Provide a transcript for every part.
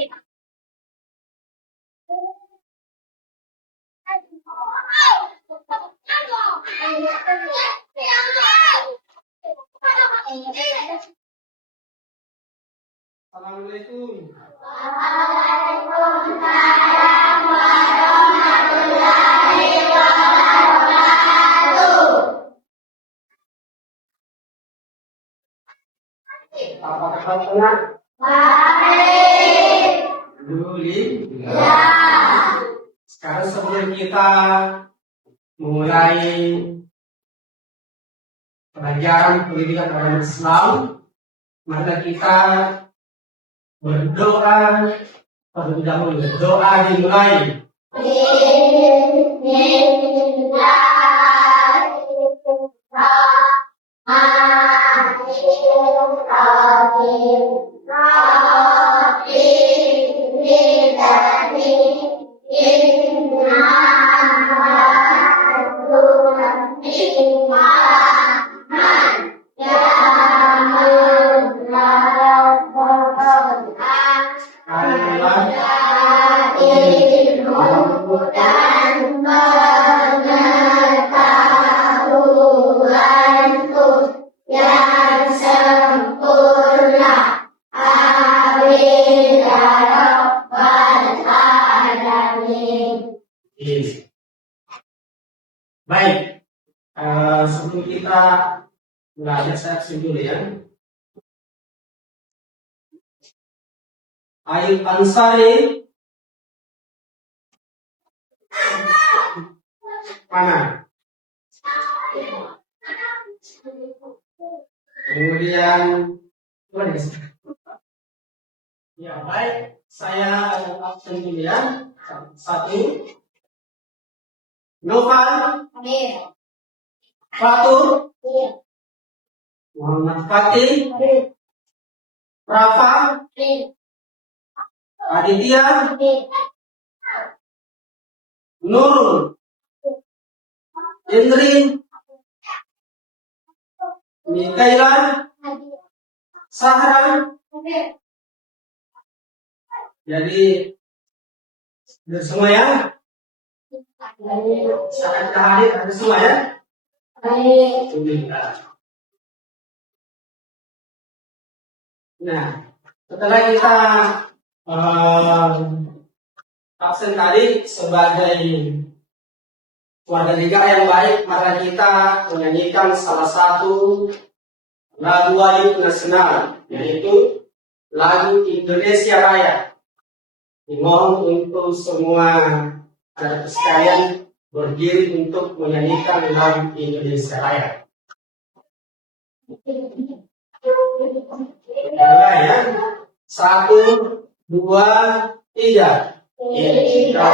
Assalamualaikum. Apa kabarnya? Baik. Alhamdulillah. Sekarang sebelum kita memulai pelajaran pendidikan agama Islam, maka kita berdoa terlebih dahulu. Doa dimulai. Baik, sebelum kita belajar saya dulu ya. Ayub Ansari mana? Kemudian ya baik, saya absen dulu ya. Satu. Noval, Fatur, Muhammad Fatih, Rafa, Aditya, Nurul, Indri, Mikaela, Sahra. Jadi semua ya. Sangat hadir ada semua ya. Nah, setelah kita absen tadi sebagai warga negara yang baik, maka kita menyanyikan salah satu lagu wajib nasional, yaitu lagu Indonesia Raya. Dimohon untuk semua anak sekalian berdiri untuk menyanyikan lagu Indonesia Raya. Mulai ya. 1, 2, 3. Indonesia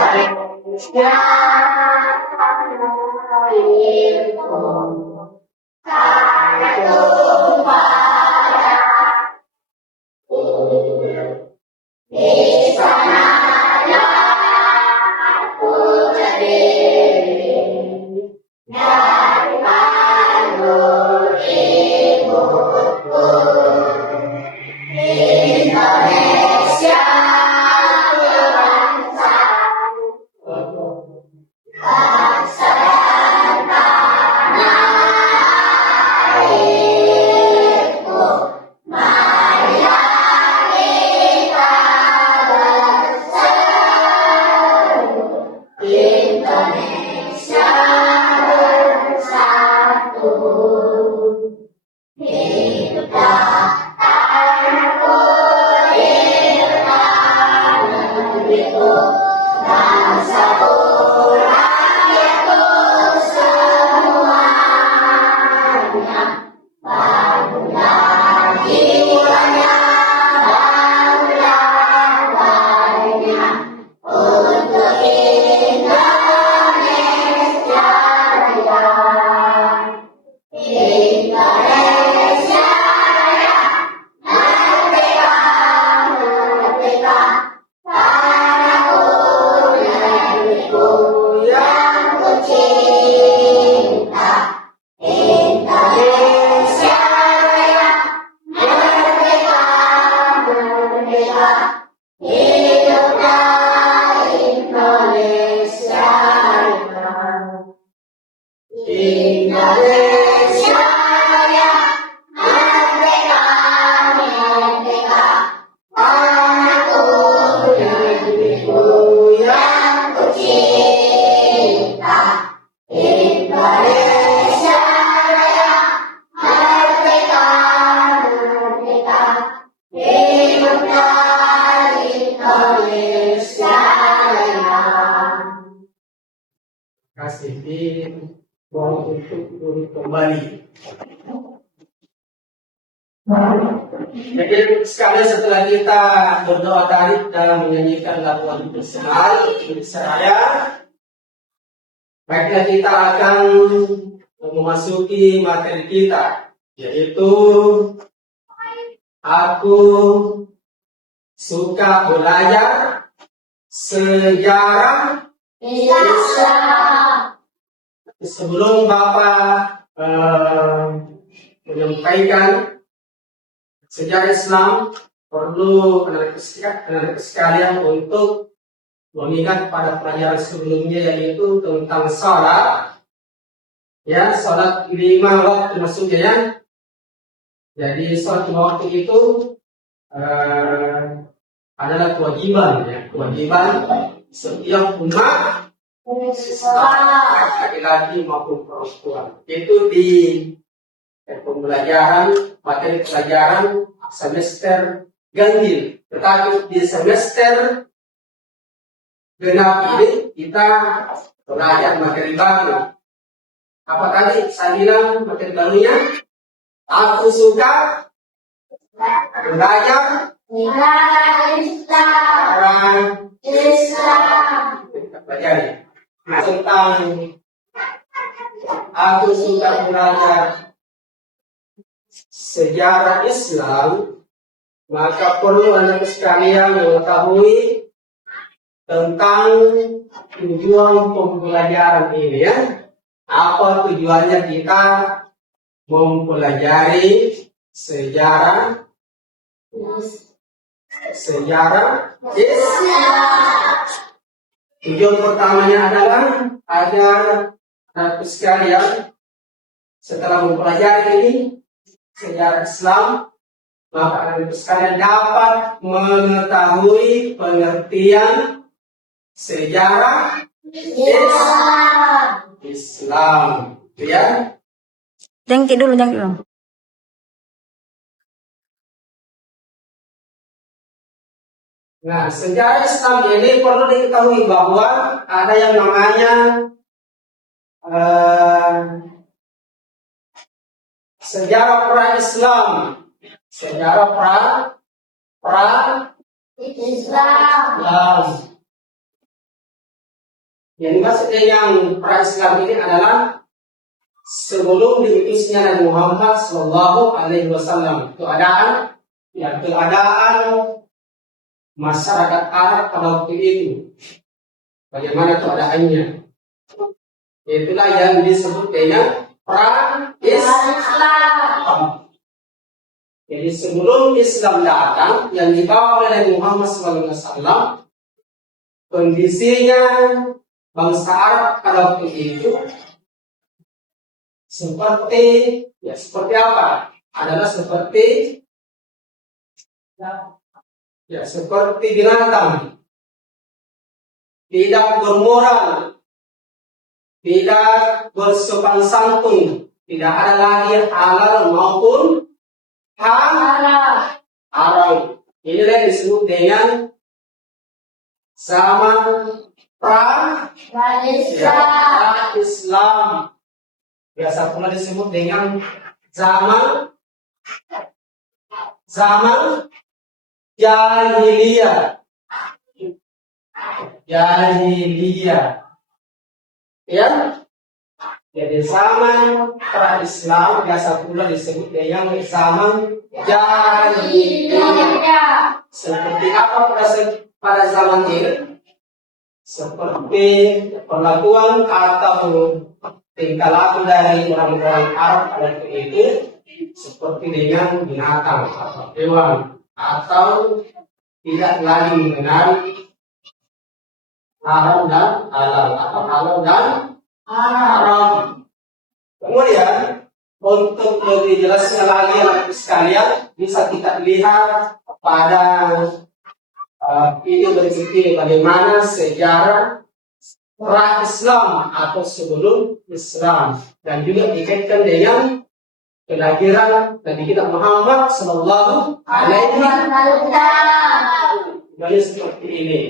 Hiduplah Indonesia Raya. Indonesia Raya, merdeka, merdeka, tanahku, negeriku yang kucinta. Indonesia Raya, merdeka, merdeka, hiduplah Indonesia Raya. Kasih mau untuk kembali. Jadi sekalian setelah kita berdoa tadi dan menyanyikan lagu personal saya, baiklah kita akan memasuki materi kita, yaitu aku suka belajar sejarah Islam. Sebelum Bapak menyampaikan sejarah Islam, perlu anak-anak sekalian untuk mengingat pada pelajaran sebelumnya, yaitu tentang sholat. Ya, sholat 5 waktu maksudnya ya. Jadi sholat 5 waktu itu adalah kewajiban ya, kewajiban setiap umat laki-laki maupun perempuan. Itu di pembelajaran, materi pelajaran semester ganjil. Tetapi di semester genap ini kita belajar materi baru. Apa tadi saya bilang materi barunya? Aku suka belajar Islam. Kita pelajari tentang aku suka belajar sejarah Islam, maka perlu anak sekalian mengetahui tentang tujuan pembelajaran ini ya. Apa tujuannya kita mempelajari sejarah Islam? Tujuan pertamanya adalah agar anak sekalian setelah mempelajari ini sejarah Islam, maka anak sekalian dapat mengetahui pengertian sejarah Islam, ya. Jangkit dulu. Nah, sejarah Islam ini perlu diketahui bahwa ada yang namanya sejarah pra-Islam, sejarah pra-Islam. Yang maksudnya yang pra-Islam ini adalah sebelum diutusnya Nabi Muhammad Sallallahu Alaihi Wasallam. Keadaan masyarakat Arab pada waktu itu, bagaimana keadaannya? Itulah yang disebut dengan pra-Islam. Jadi sebelum Islam datang, yang dibawa oleh Nabi Muhammad SAW, kondisinya bangsa Arab pada waktu itu seperti apa? Adalah seperti binatang, tidak bermoral, tidak bersopan santun, tidak ada lagi halal maupun haram. Inilah yang disebut dengan zaman pra-Islam. Biasa pula disebut dengan zaman jahiliyah. Ya. Jadi zaman pra-Islam biasa pula disebut dengan zaman jahiliyah. Seperti apa pada zaman ini? Seperti perlakuan atau tingkah laku dari orang-orang Arab pada itu seperti dengan binatang atau hewan, atau tidak lagi mengenal haram dan halal atau halal dan haram. Kemudian untuk lebih jelasnya lagi anak sekalian bisa kita lihat pada video berikut ini bagaimana sejarah pra Islam atau sebelum Islam dan juga dikaitkan dengan kelahiran Nabi kita Muhammad Sallallahu Alaihi Wasallam. Jadi seperti ini.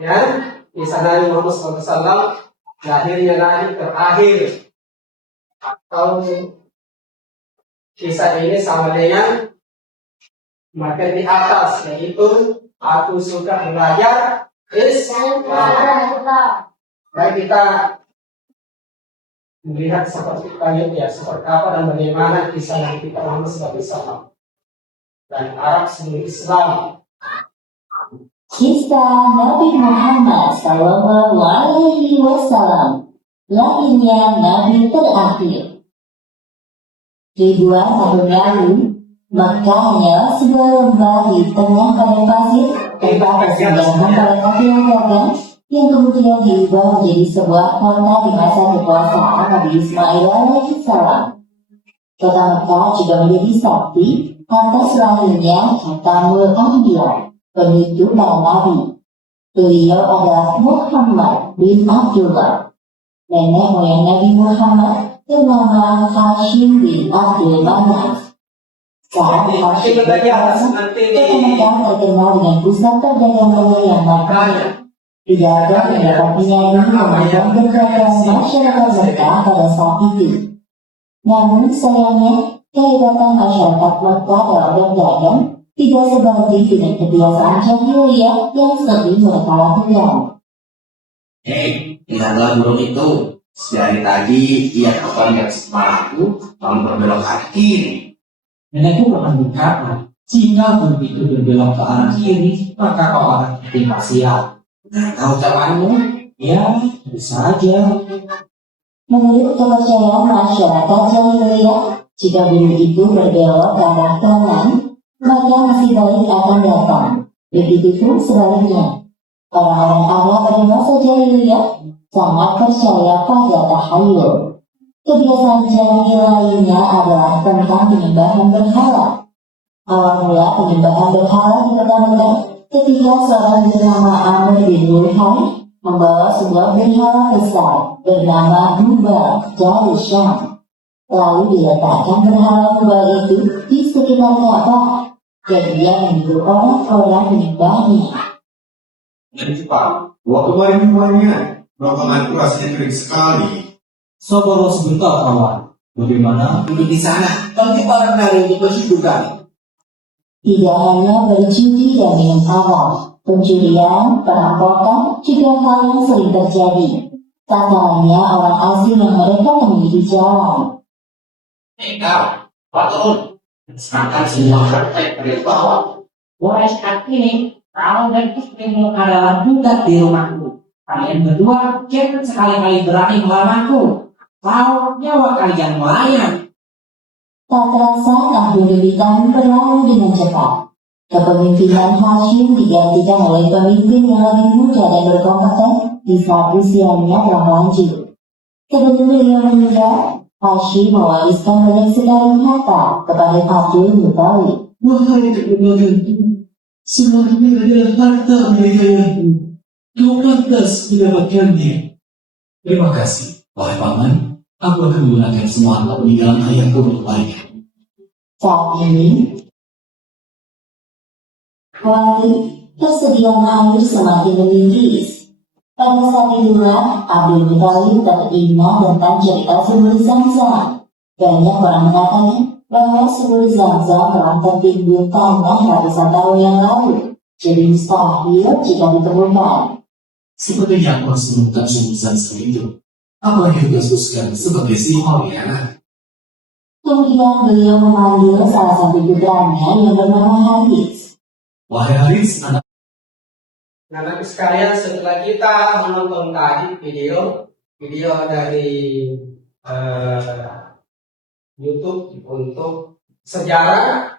Ya, di sana Muhammad SAW lahirnya Nabi terakhir atau kisah ini sama dengan materi di atas, yaitu aku suka belajar Islam. Baik, kita melihat seperti ya, seperti apa dan bagaimana kisah Nabi kita Muhammad SAW dan Arab sebelum Islam. Kisah Nabi Muhammad Sallallahu Alaihi Wasallam, lahirnya Nabi terakhir. Ribuan tahun lalu, Makkah hanyalah sebuah lembah di tengah padang pasir tempat persinggahan para kafilah dagang yang kemudian diubah menjadi sebuah kota di masa kekuasaan Nabi Ismail alaihissalam. Kota Makkah juga menjadi saksi atas lahirnya Khatamul Anbiya, penutup para nabi. Beliau adalah Muhammad bin Abdullah. Nenek moyang Nabi Muhammad bernama Hashim bin Abdul Manaf. Saat Hashim berkuasa, Kota Makkah terkenal dengan pusat perdagangan yang banyak. Tidak ada yang dapat menyaingi memegang keberadaan masyarakat Makkah pada saat itu. Namun sayangnya, kehebatan masyarakat Makkah dalam berdagang tidak sebanding dengan kebiasaan jahiliyah yang sering mereka lakukan. Hei, lihatlah burung itu. Dari tadi ia terbang di atas kepalaku, lalu berbelok ke kiri. Nenekku akan berkata, jika burung itu berbelok ke arah kiri, maka kau akan tertimpa sial. Nah, tahu ucapanmu? Ya, bisa aja. Menurut kepercayaan masyarakat jahiliyah, jika burung itu berbelok ke arah kanan, maka nasib baik akan datang. Begitu pun sebaliknya. Orang-orang Arab pada masa jahiliyah sangat percaya pada tahayul. Kebiasaan jahil lainnya adalah tentang penyembahan berhala. Awal mula penyembahan berhala dikatakan ketika seorang bernama Amr bin Luhai membawa sebuah berhala besar bernama Hubal dari Syam. Lalu diletakkan berhala Hubal itu di sekitar Ka'bah dan dia menyuruh orang-orang menyembahnya. Jadi cepat, bawa kemarin semuanya. Makananku rasanya kering sekali. Sabar sebentar kawan. Bagaimana? Duduk di sana, bagi orang lain untuk bersyukur. Tidak hanya berjudi dan minum arak, pencurian, perampokan juga hal yang sering terjadi. Tak lainnya orang asing yang mereka temui di jalan. Kau, turun. Serahkan semua harta dari bawah. Wahai saat ini, kau dan istrimu adalah budak di rumahku. Kalian berdua jangan sekali-kali berani melawanku. Kau nyawa kalian melayang. Tak terasa tahun demi tahun berlalu dengan cepat. Kepemimpinan Hashim digantikan oleh pemimpin yang lebih muda dan berkompeten di saat usianya telah lanjut. Sebelum beliau meninggal, Hashim mewariskan banyak sekali harta kepada Abdul Muthalib. Wahai keponakanku, semua ini adalah harta milik ayahku. Kau pantas mendapatkannya. Terima kasih, wahai paman. Aku akan menggunakan semua harta peninggalan ayahku untuk lainnya. Saat ini, persediaan air semakin menipis. Pada saat itulah Abdul Muthalib teringat tentang cerita sumur Zamzam. Banyak orang mengatakan bahwa sumur Zamzam telah tertimbun tanah ratusan tahun yang lalu, jadi mustahil jika ditemukan. Sepertinya aku harus menemukan sumur Zamzam itu. Apa yang tugasku sekarang sebagai sihor ya? Kemudian beliau memanggil salah satu putranya yang bernama Haris. Wahai Haris, anak Anak sekalian, setelah kita menonton tadi video dari YouTube untuk sejarah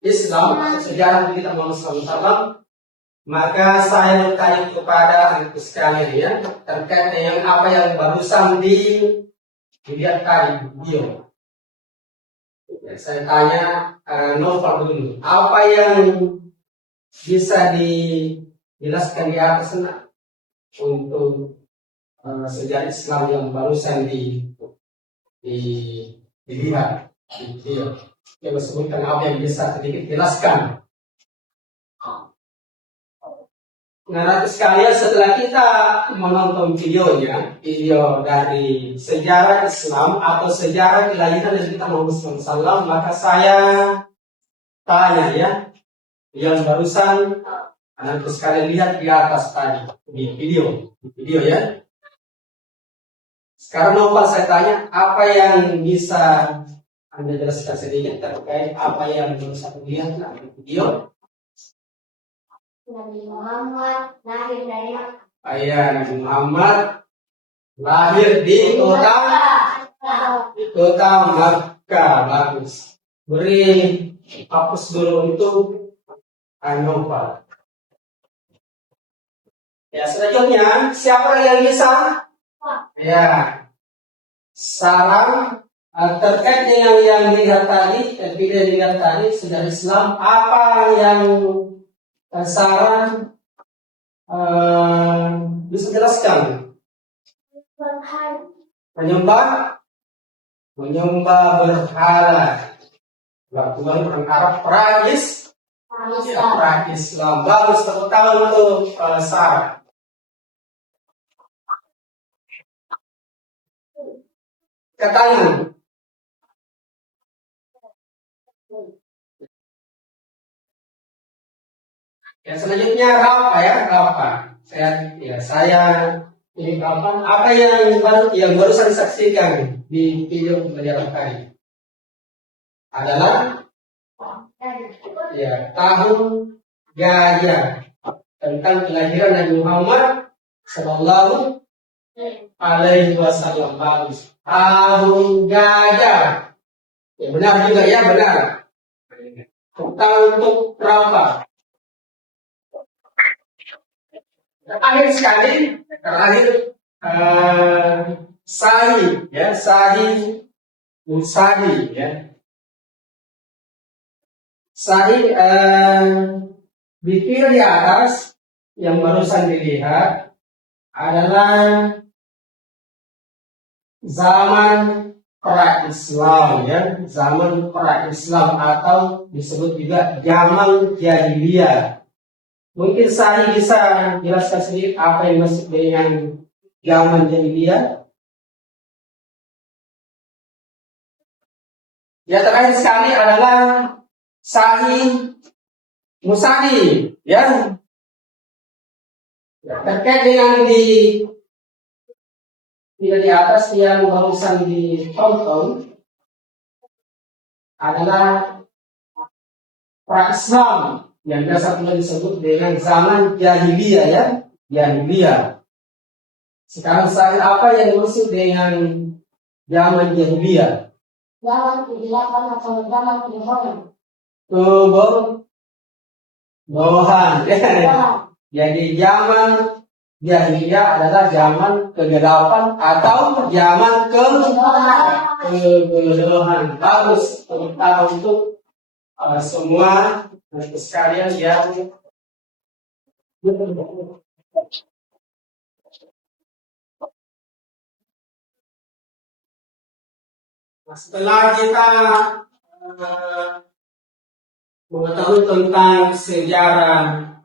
Islam, sejarah kita Muhammad SAW. Maka saya bertanya kepada anak sekalian ya, terkait dengan apa yang barusan dilihat tadi video. Ya, saya tanya Novel dulu, apa yang bisa dijelaskan di atas untuk sejarah Islam yang barusan dilihat di video. Coba sebutkan apa yang bisa sedikit jelaskan. Nah, sekalian setelah kita menonton videonya, video dari sejarah Islam atau sejarah kelahiran Nabi kita Muhammad SAW, maka saya tanya ya, yang barusan anak sekalian lihat di atas tadi di video ya. Sekarang Nopal saya tanya, apa yang bisa Anda jelaskan sedikit terkait apa yang barusan lihat di video? Nabi Muhammad lahir dari Ayah Nabi Muhammad lahir di kota Makkah. Bagus. Beri hapus dulu untuk Nopal. Ya, selanjutnya siapa yang bisa? Ya, saran terkait dengan yang dilihat tadi, video yang dilihat tadi sejarah Islam, apa yang saran bisa jelaskan? Menyembah berhala. Waktu orang Arab Perancis, ya, Islam. Bagus, tepuk tangan untuk saran. Katanya. Ya, selanjutnya Rafa ya, Rafa. Saya ini Rafa. Apa yang barusan disaksikan di video pembelajaran tadi adalah ya tahun gajah, tentang kelahiran Nabi Muhammad Sallallahu Alaihi Wasallam. Bagus. Tahun gajah. Ya, benar juga ya, benar. Tentang untuk Rafa. Akhir sekali, terakhir Sahi ya, Musadi ya. Sahi di video di atas yang barusan dilihat adalah zaman pra Islam ya, zaman pra Islam atau disebut juga zaman jahiliyah. Mungkin saya bisa jelaskan sedikit apa yang maksud dengan zaman jahiliyah. Ya, terakhir sekali adalah Sahi Musadi ya. Terkait dengan di atas yang barusan ditonton adalah pra-Islam yang biasa pula disebut dengan zaman jahiliyah ya, jahiliyah. Sekarang saya apa yang dimaksud dengan zaman jahiliyah? zaman kegelapan atau zaman kebohongan. Kebohongan. Jadi zaman jahiliyah adalah zaman kegelapan atau zaman kebohongan. Bagus, terutama untuk semua sekalian yang setelah kita mengetahui tentang sejarah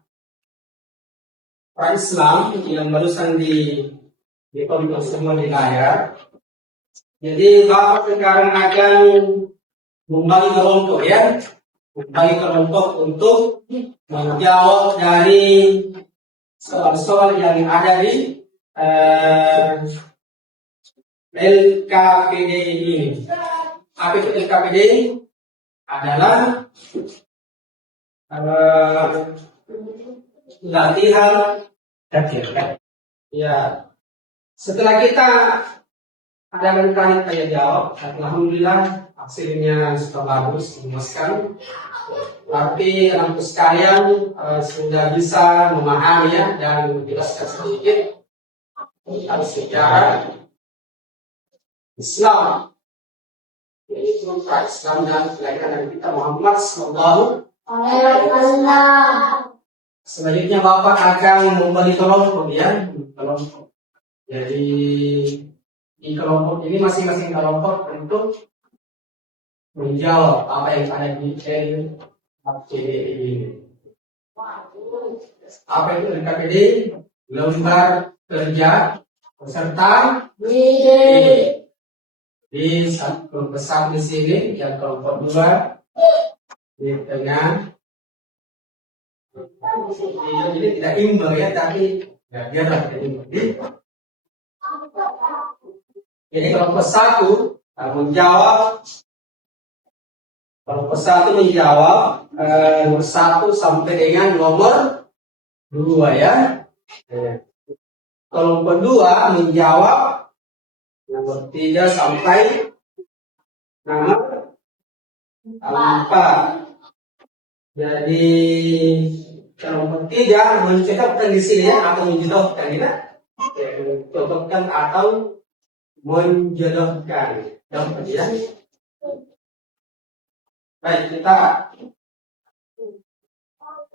pra-Islam yang barusan ditonton semua di layar, jadi Bapak sekarang akan membagi kelompok ya, membagi kelompok untuk menjawab dari soal-soal yang ada di LKPD ini. Apa itu LKPD? Adalah latihan. Ya. Setelah kita ada kali saya jawab. Alhamdulillah hasilnya sudah bagus, memuaskan. Berarti anak sekalian sudah bisa memahami ya dan menjelaskan sedikit tentang sejarah Islam. Ini tentang Islam dan kelahiran kita Muhammad Sallallahu. Selanjutnya Bapak akan memberi kelompok ya, kelompok. Jadi di kelompok ini masing-masing kelompok untuk menjawab apa yang ada di LKPD ini. Apa itu LKPD? Lembar kerja peserta didik. Di kelompok satu di sini, yang kelompok dua di tengah. Jadi tidak imbang ya, tapi biarlah tidak imbang. Jadi kelompok satu menjawab. Kelompok satu menjawab nomor 1 sampai dengan nomor 2 ya. Kelompok 2 menjawab nomor 3 sampai nomor 4. Jadi kelompok 3 mencocokkan di sini ya, atau menjodohkan ya. Mencocokkan atau menjodohkan. Dapat ya. Baik, kita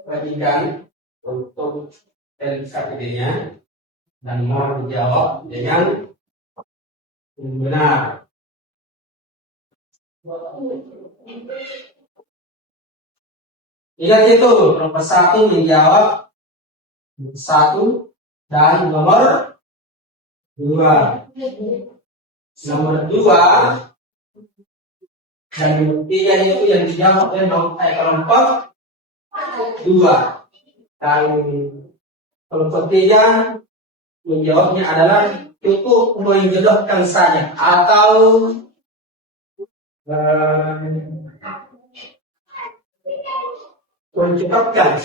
bagikan untuk LKPD-nya dan mau menjawab dengan benar. Ingat itu, nomor 1 menjawab 1 dan nomor 2. Nomor 2 dan nomor 3 itu yang dijawab oleh kelompok 2. Dan kelompok 3 menjawabnya adalah cukup menjodohkan saja atau mencukupkan.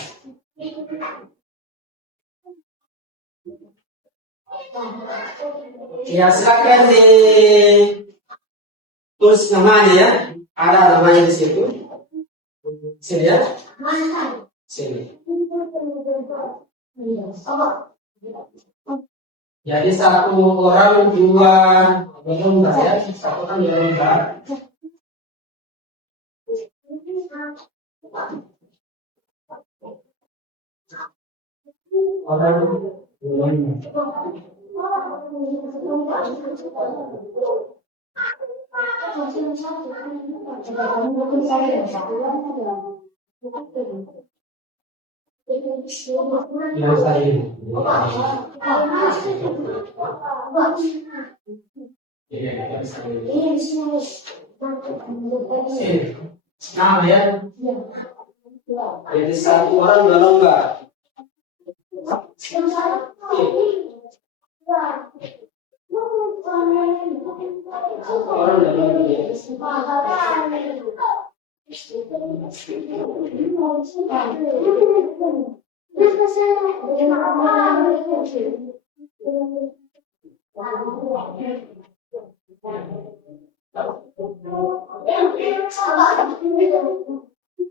Ya silakan ditulis namanya ya. Ada namanya di situ. Sini ya. Sini. Jadi 1 orang 2 lembar ya. 1 orang 2 lembar. Orang 2 lembar. Nah ya. Jadi 1 orang 2 lembar.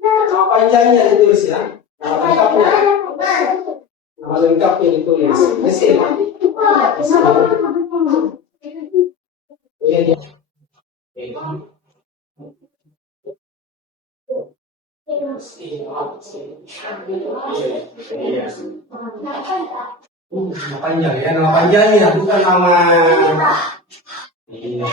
Nama panjangnya ditulis ya. Nama lengkapnya ditulis. Di sini. Nama panjang ya, nama panjangnya bukan nama. Iya.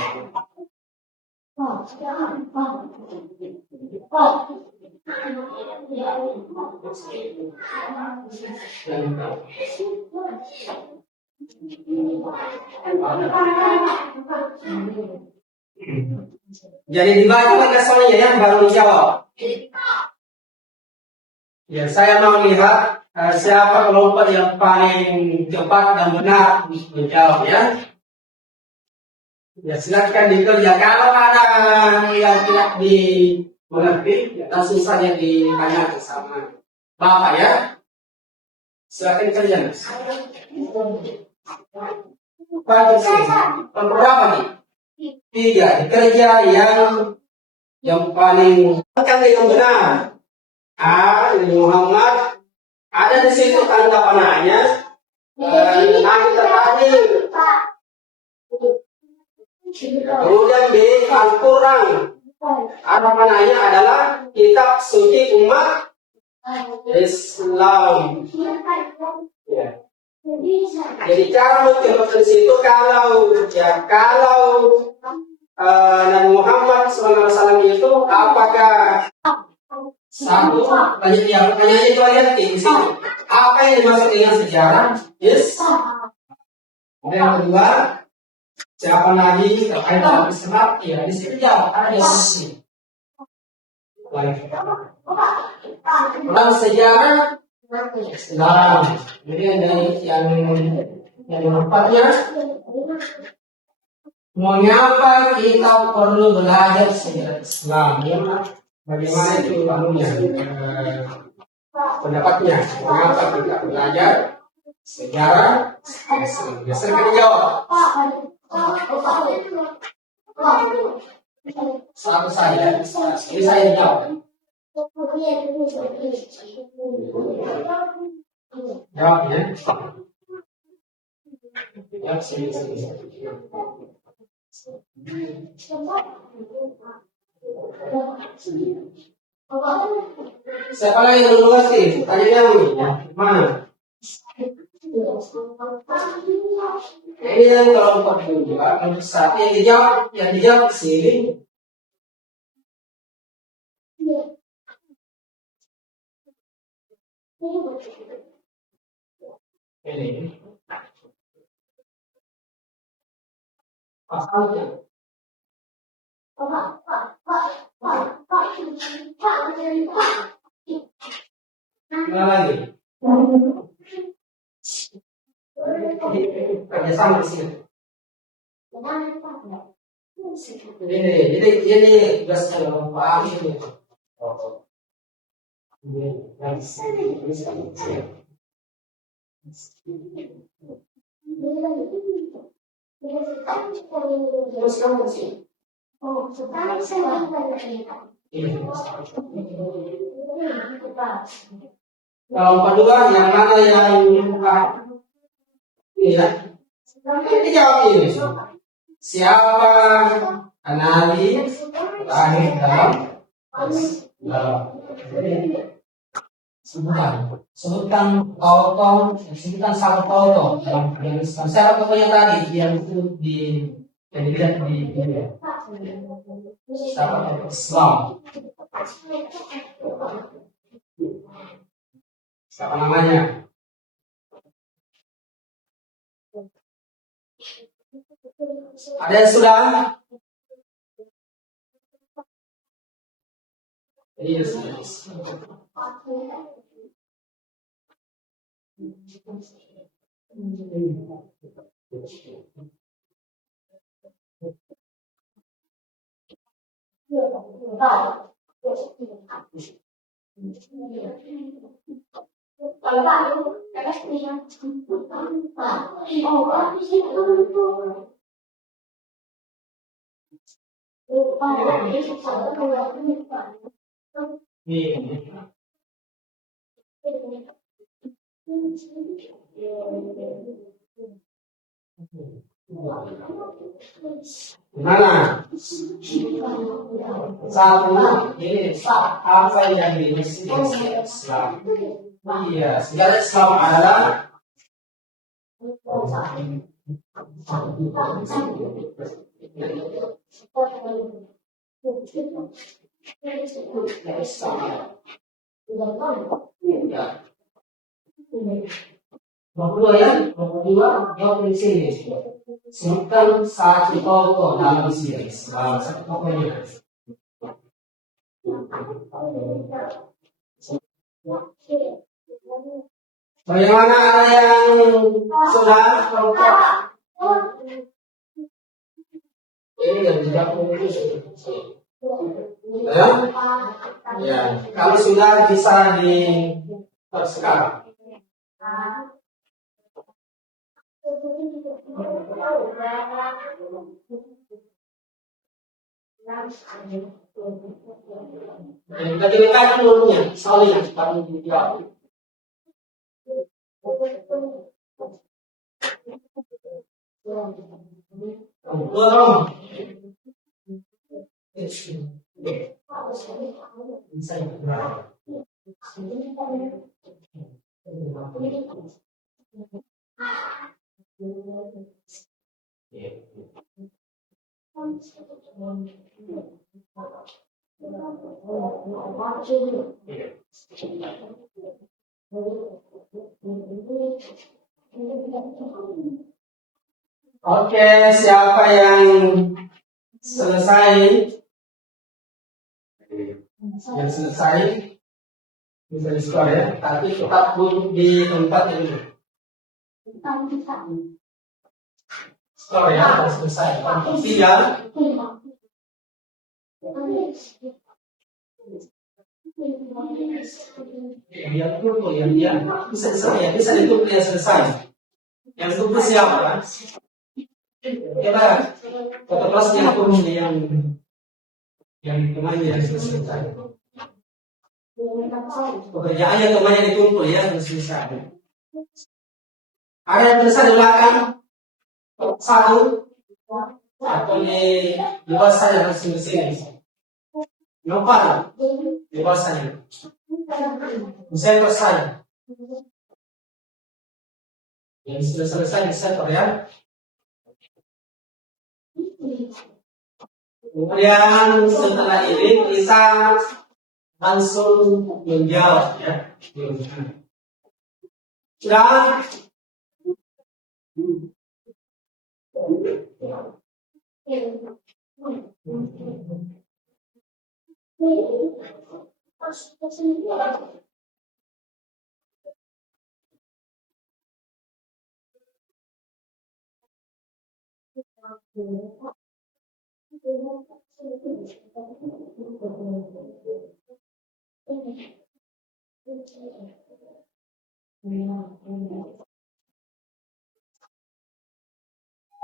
Jadi dibaca pakai soalnya ya, baru dijawab. Ya, saya mau lihat siapa kelompok yang paling cepat dan benar menjawab ya. Ya silakan dikerja. Kalau ada yang tidak dimengerti, ya, langsung saja ditanyakan sama Bapak ya. Silakan kerja. Kelompok berapa nih? Tiga, kerja yang paling kan yang benar. A. Nabi Muhammad. Ada di situ tanda panahnya. Nabi terakhir. Kemudian B. Al-Quran. Ada panahnya adalah kitab suci umat Islam. Ya. Jadi cara menjawab situ kalau Nabi Muhammad SAW itu apakah satu pertanyaannya itu aja di sini. Apa yang dimaksud dengan sejarah? Yes. Dan yang kedua, siapa Nabi terkait dalam Islam? Ya, di sini jawab ada di sini. Tentang sejarah Islam. Jadi yang keempatnya, mengapa kita perlu belajar sejarah Islam? Bagaimana itu anunya, pendapatnya? Mengapa kita belajar sejarah Islam? Biasanya dijawab satu saja. Ini saya jawab. Jawabnya. Jawab sini. Siapa lagi yang dulu sih? Tanya kamu. Mana? Ini yang kelompok dua. Untuk satu yang dijawab sini. Ini pasalnya. Mana lagi? Kerjasama di sini. Ini tugas Pak ini. Terus kamu di sini. Kalau kedua yang mana yang ini ya? Ini jawab ini. Siapa Nabi terakhir dalam sebutan satu tokoh dalam Islam. Siapa tokohnya tadi yang itu dilihat di video? Siapa tokoh Islam? Siapa namanya? Ada yang sudah? Yes. Mana? Satu ini apa yang dimiliki Islam? Iya, sejarah Islam adalah jawab di sini. Sebutkan satu tokoh dalam sejarah Islam. Satu tokohnya. Bagaimana ada yang sudah kelompok? Ini yang tidak ya, kalau sudah bisa sekarang. Kita jelaskan dulunya, soalnya baru dijawab. Belum. Oke, siapa yang selesai? Yang selesai bisa di-skor ya, tapi tetap duduk di tempat ini. Skor ya, harus selesai. Siang. Yang dulu, yang bisa selesai, ya, bisa itu yang selesai. Yang tunggu siapa? Kita kata kelas yang turun yang kemarin yang selesai. Pekerjaannya kemarin dikumpul ya selesai. Ada yang selesai di belakang satu atau di bawah saya harus di sini. Nomor di bawah saya. Bisa selesai. Yang sudah selesai bisa ya. Kemudian setelah ini bisa langsung menjawab ya. Sudah?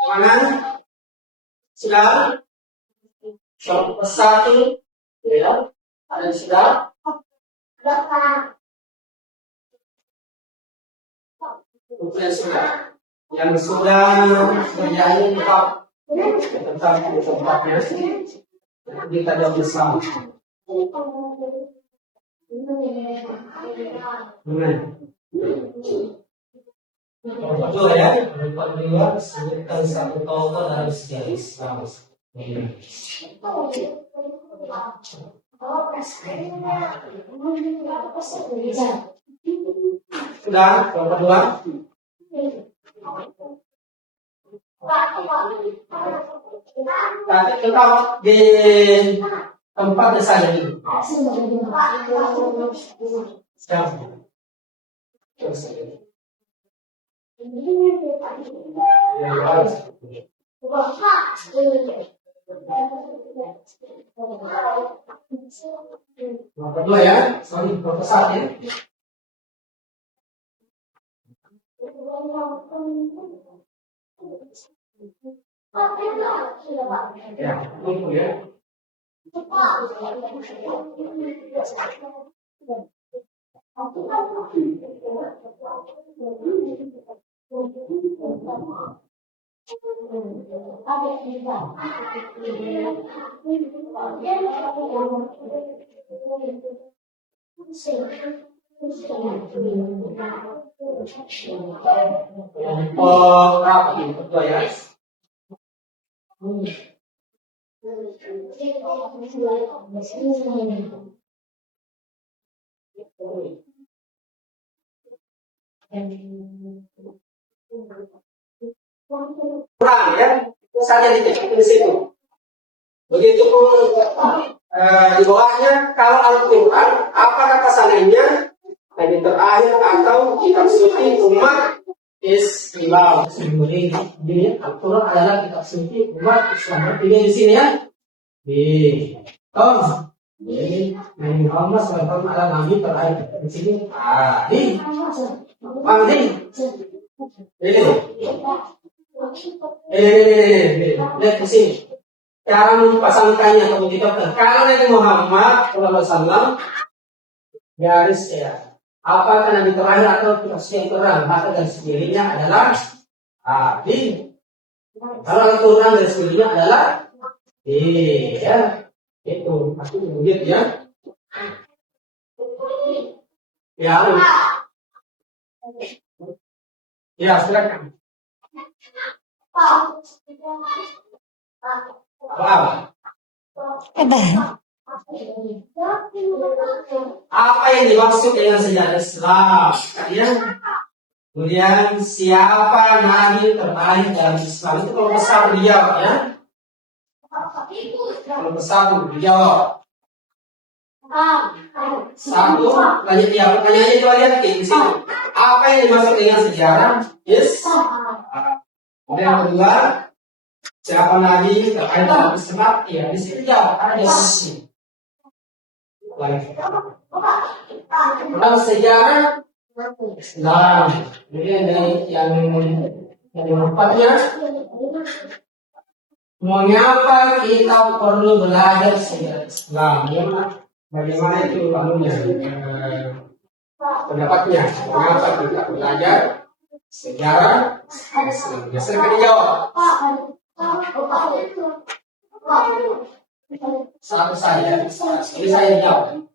Mana? Sudah? Satu, ya. Ada yang sudah? Yang sudah. Yang sudah kerjanya tetap di tempatnya. Kita jawab bersama. Betul ya, dua sebutkan satu tokoh dalam sejarah Islam. Sudah, yang kedua. Tapi tetap di tempat saya ini. Siapa? Yang kedua ya, sorry, profesor ya. Ya, tunggu ya. Oh, apa ini? Betul ya. Kurang ya, misalnya di situ. Begitu di bawahnya kalau Al-Quran apa kata sananya? Ini terakhir atau kitab suci umat Islam. Ini Al-Quran adalah kitab suci umat Islam. Ini di sini ya. Di Nabi Muhammad SAW adalah Nabi terakhir di sini. Di lihat di sini. cara dipasangkannya atau dikatakan kalau Nabi Muhammad SAW garis ya apakah Nabi terakhir atau yang terang maka garis dirinya adalah di kalau Al-Quran garis dirinya adalah ya itu aku begitu ya ya silakan apa yang dimaksud dengan sejarah Islam kalian kemudian siapa nabi terbaik dalam Islam itu kalau besar beliau ya kalau besar beliau satu lanjut ya pertanyaannya itu lihat di sini apa yang dimaksud dengan sejarah yes kemudian yang kedua siapa nabi terbaik dalam Islam ya di sini jawab ada di sini tentang sejarah Islam. Kemudian yang keempatnya, mengapa kita perlu belajar sejarah Islam? Bagaimana itu anunya? Pendapatnya, mengapa kita belajar sejarah Islam? Biasanya dijawab. Satu saja, jadi saya jawab.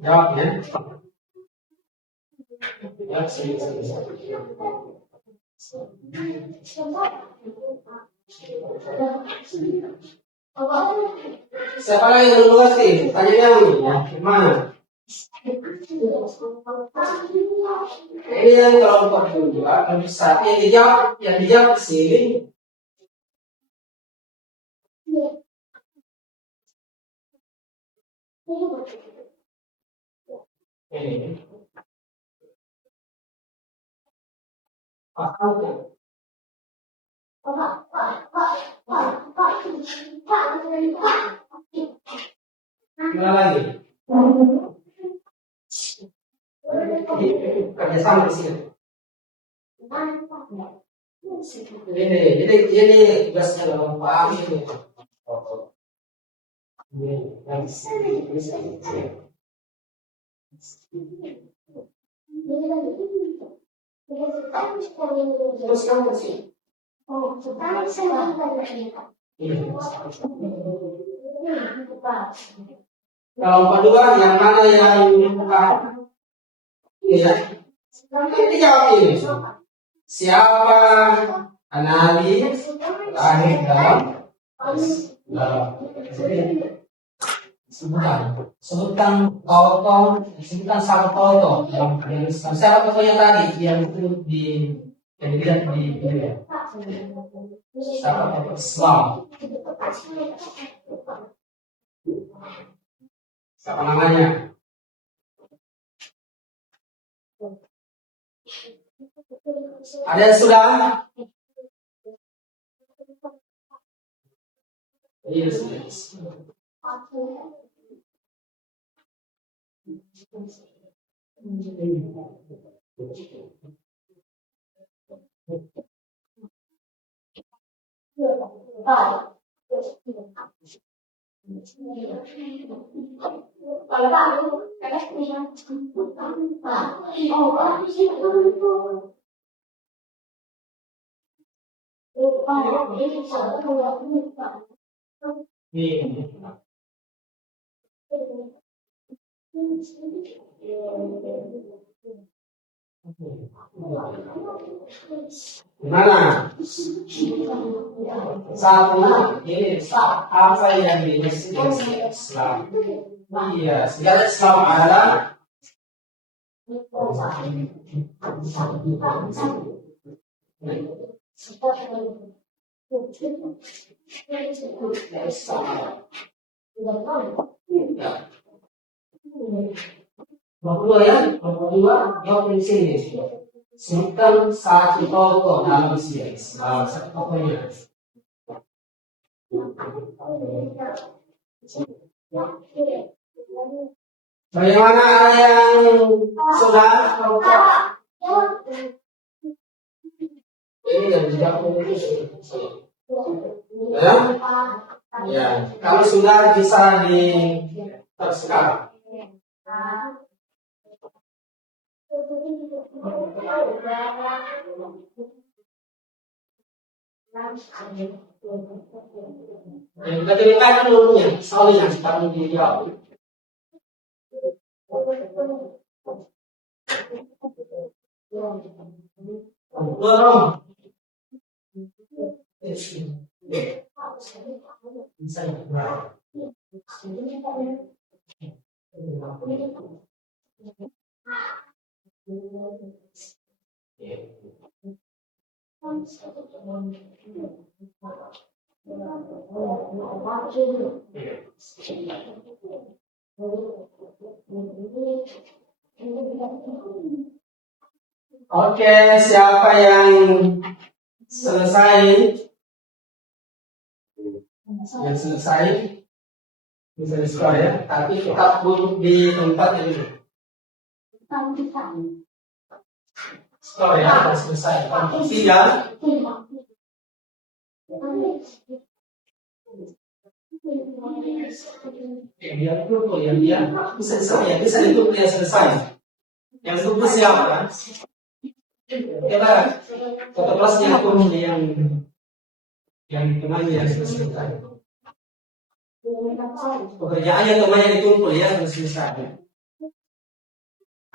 Jawabnya. Siapa lagi yang dulu sih? Tanya yang mana? Ini yang kelompok kedua, saat yang dijawab sini. Ini. Mana lagi? Kerjasama di sini. Ini tugasnya dalam paham ini. Terus kamu ke sini. Kalau kedua yang mana yang ya? Ini jawab ini. Siapa nabi lahir dalam sebutkan tokoh disebutkan satu tokoh dalam Islam. Siapa tokohnya tadi yang itu yang dilihat di video? Siapa tokoh Islam? Siapa namanya? Ada yang sudah? Yes. Mana? Satu ini apa yang dimaksud Islam? Iya, segala Islam adalah nomor dua jawab di sini. Sebutkan satu tokoh dalam Islam, satu tokohnya. Bagaimana ada yang sudah? Ini ini yang tidak itu. Ya, ya. Kalau sudah bisa diteruskan. Ya, kita ceritakan dulunya, soalnya sekarang dijawab. Belum. Bisa ya. Oke, siapa yang selesai? Yang selesai bisa di-skor ya, tapi tetap duduk di tempat ini. Skor ya, sudah selesai. Kalau tidak, dia dulu yang dia bisa selesai, bisa itu dia selesai. Yang dulu siapa? Coba satu kelasnya aku yang temannya yang selesai. Pekerjaannya temannya dikumpul ya selesai.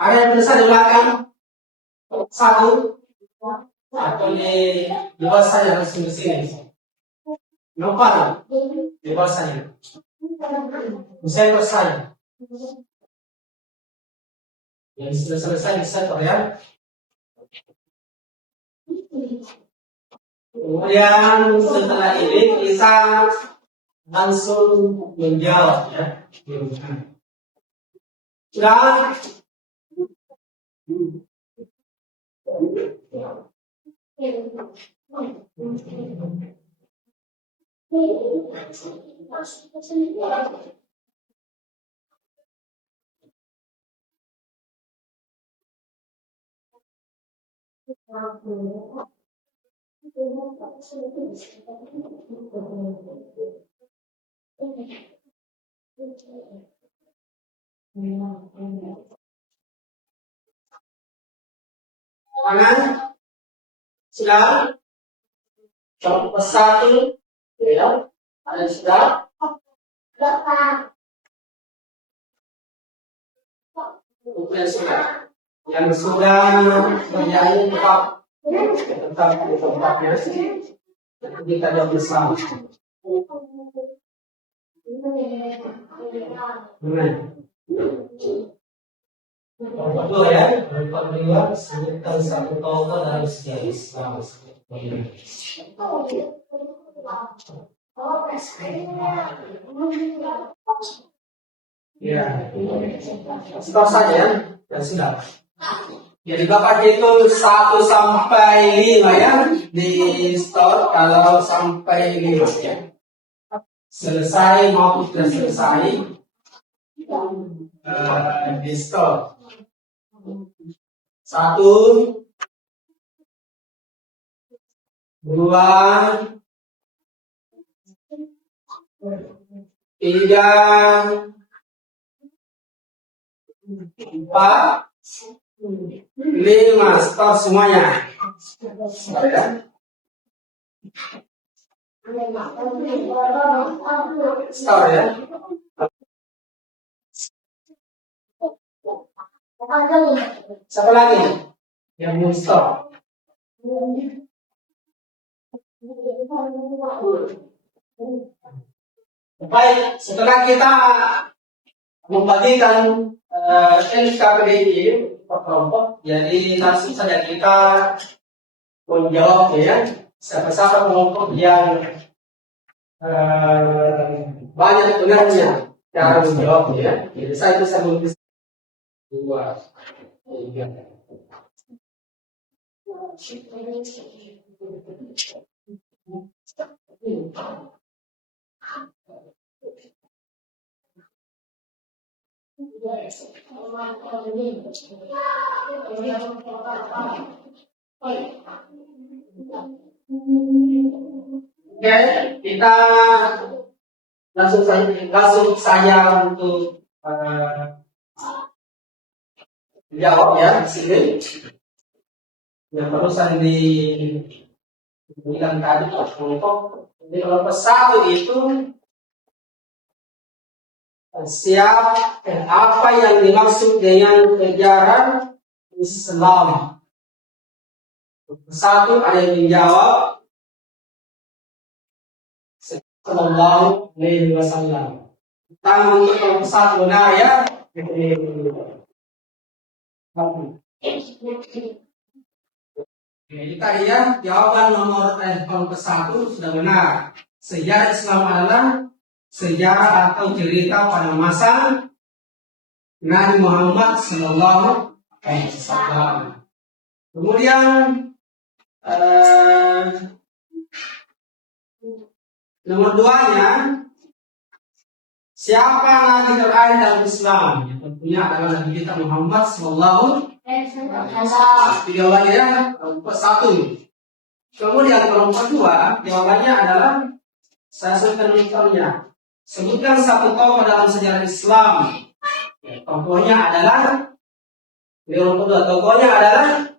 Ada yang selesai di belakang satu atau di bawah saya langsung di sini. Nomor di bawah saya. Bisa selesai. Yang sudah selesai bisa ya. Kemudian setelah ini kita langsung menjawab ya. Sudah? Kanan? Sudah? Contoh satu, ya. Ada sudah? Kemudian sudah. Yang sudah kerjanya tetap di tempatnya. Nanti kita jawab bersama. Kedua ya, kedua sebutkan satu tokoh dalam sejarah Islam. Ya, skor saja ya sudah. Jadi Bapak itu 1 sampai 5 ya di store kalau sampai 5 ya. Selesai maupun tidak selesai di store. 1, 2, 3, 4, 5, stop semuanya. Stop ya. Stop ya. Siapa lagi yang belum stop? Baik, setelah kita membagikan NKPDI per kelompok, jadi langsung saja kita menjawab ya. Siapa-siapa kelompok yang banyak benarnya cara menjawab ya. Jadi saya bisa menulis 2, 3. Oke, kita langsung saja untuk jawab ya di sini. Yang barusan dibilang tadi kelompok. Jadi kelompok satu itu apa yang dimaksud dengan ajaran Islam. Satu ada yang menjawab Sallallahu Alaihi Wasallam. Tangan untuk kelompok satu benar ya. Jadi tadi ya jawaban nomor kelompok satu sudah benar. Sejarah Islam adalah sejarah atau cerita pada masa Nabi Muhammad Sallallahu Alaihi Wasallam. Kemudian nomor duanya, siapa Nabi terakhir dalam Islam? Yang tentunya adalah Nabi kita Muhammad Sallallahu Alaihi Wasallam. Jawabannya ya, kelompok satu. Kemudian kelompok dua, jawabannya adalah saya sebutkan contohnya. Sebutkan satu tokoh dalam sejarah Islam. Tokohnya adalah tokohnya adalah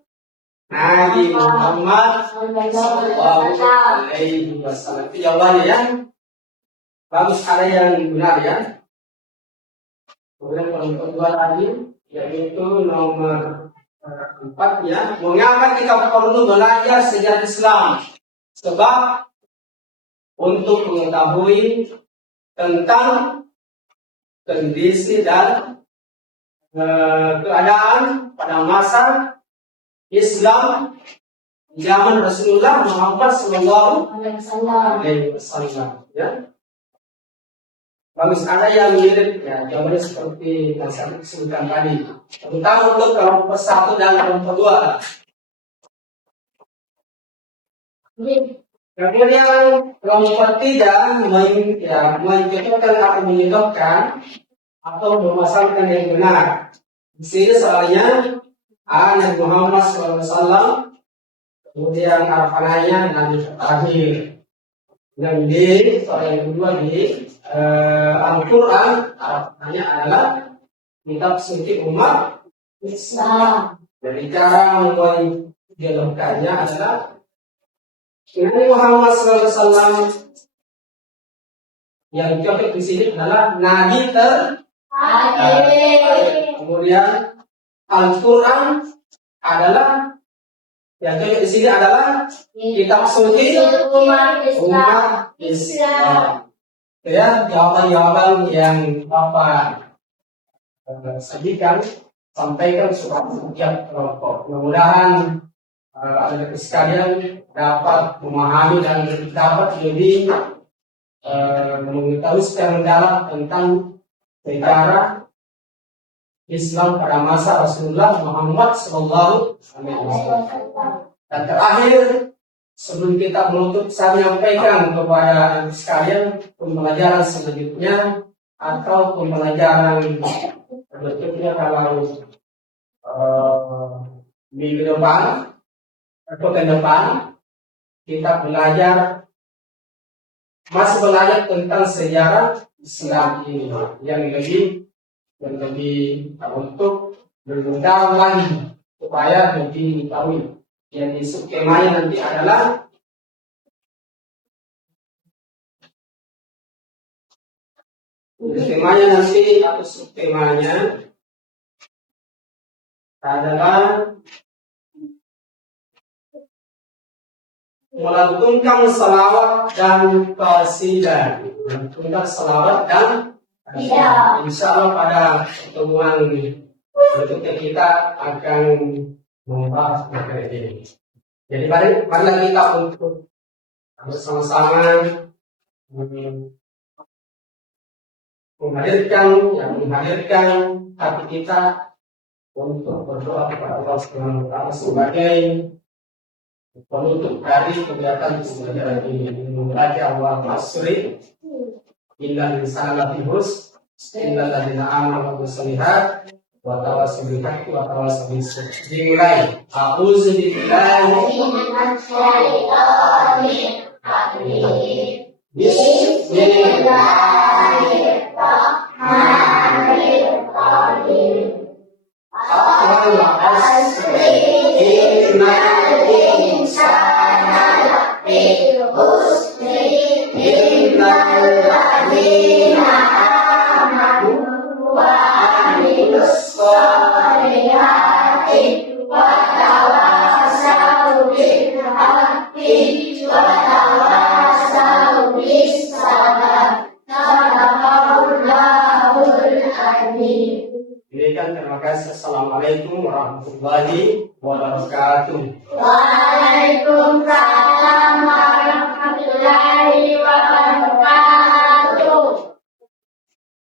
Nabi Muhammad Sallallahu Alaihi Wasallam. Itu jawabannya ya. Bagus, ada yang benar ya. Kemudian kelompok dua tadi, yaitu nomor 4 ya. Mengapa kita perlu belajar sejarah Islam? Sebab untuk mengetahui tentang kondisi dan keadaan pada masa Islam zaman Rasulullah Muhammad Sallallahu Alaihi Wasallam. Ya, bagus, ada yang mirip ya, jawabannya seperti yang saya sebutkan tadi. Terutama untuk kelompok satu dan kelompok dua. Kemudian kelompok tiga mencocokkan atau menyebabkan atau memasangkan yang benar. Di sini soalnya Nabi Muhammad SAW, kemudian harapannya Nabi terakhir. Dan di soal yang kedua di Al-Quran, harapannya adalah kitab suci umat Islam. Dari cara mendialogkannya adalah Nabi Muhammad SAW yang cocok di sini adalah Nabi kemudian Al-Quran adalah yang cocok di sini adalah kitab suci umat Islam. Ya, jawaban-jawaban yang Bapak sampaikan surat setiap kelompok. Mudah-mudahan anak sekalian dapat memahami dan dapat lebih mengetahui secara mendalam tentang sejarah Islam pada masa Rasulullah Muhammad Sallallahu Alaihi Wasallam. Dan terakhir, sebelum kita menutup, saya menyampaikan kepada anak sekalian pembelajaran selanjutnya atau pembelajaran berikutnya kalau minggu depan atau ke depan kita masih belajar tentang sejarah Islam ini yang lebih untuk mendalam lagi supaya lebih diketahui. Yang skemanya nanti adalah skemanya adalah melantunkan salawat dan qasidah. Melantunkan salawat dan qasidah. Insya Allah pada pertemuan berikutnya kita akan membahas materi ini. Jadi marilah kita untuk bersama-sama menghadirkan hati kita untuk berdoa kepada Allah Subhanahu wa taala sebagai penutup dari kegiatan pembelajaran ini. Membaca Allah Masri innal insana lafi khusr illal ladzina amanu wa amilus shalihat wa tawassaw bil haqqi wa tawassaw bis sabr. Dimulai. A'udzu billahi Bismillahirrahmanirrahim. Wal 'asri innal insana lafi khusri illal ladzina amanu wa 'amilus sholihati wa tawassaw bil haqqi wa tawassaw bis sabr. Sadaqallahul azim. Demikian, terima kasih. Assalamualaikum warahmatullahi wabarakatuh. Waalaikumsalam warahmatullahi wabarakatuh.